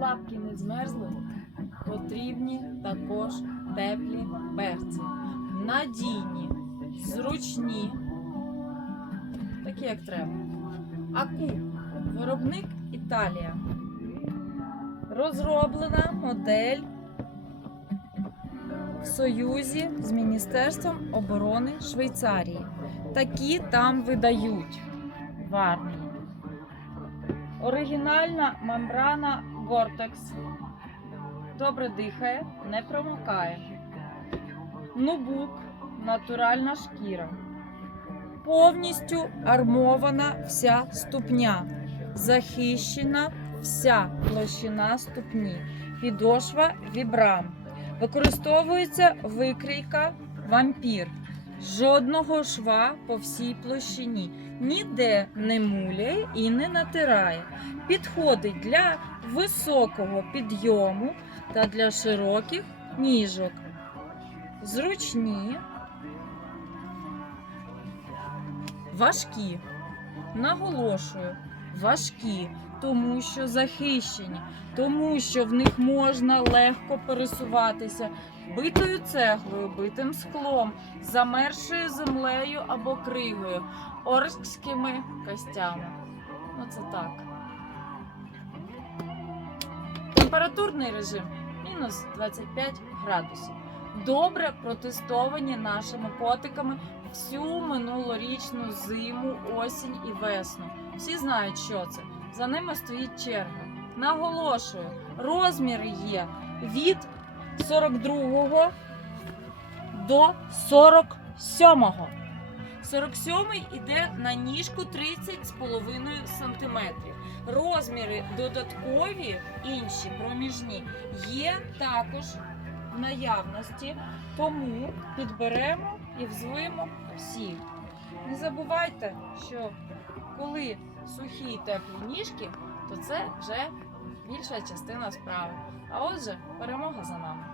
лапки не змерзли, потрібні також теплі берці. Надійні, зручні, такі як треба. Аку, виробник Італія. Розроблена модель в союзі з Міністерством оборони Швейцарії. Такі там видають в армії. Оригінальна мембрана Gore-Tex. Добре дихає, не промокає. Нубук натуральна шкіра. Повністю армована вся ступня. Захищена вся площина ступні. Підошва вібрам. Використовується викрійка вампір. Жодного шва по всій площині. Ніде не муляє і не натирає. Підходить для високого підйому та для широких ніжок. Зручні, важкі. Наголошую, важкі, тому що захищені, тому що в них можна легко пересуватися битою цеглою, битим склом, замершою землею або кригою, оркськими костями. Оце так. Температурний режим мінус 25 градусів. Добре протестовані нашими котиками всю минулорічну зиму, осінь і весну. Всі знають, що це. За ними стоїть черга. Наголошую, розміри є від 42 до 47. 47 іде на ніжку 30,5 см. Розміри додаткові, інші проміжні, є також в наявності, тому підберемо і взвимо всі. Не забувайте, що коли сухі і теплі ніжки, то це вже більша частина справи. А отже, перемога за нами.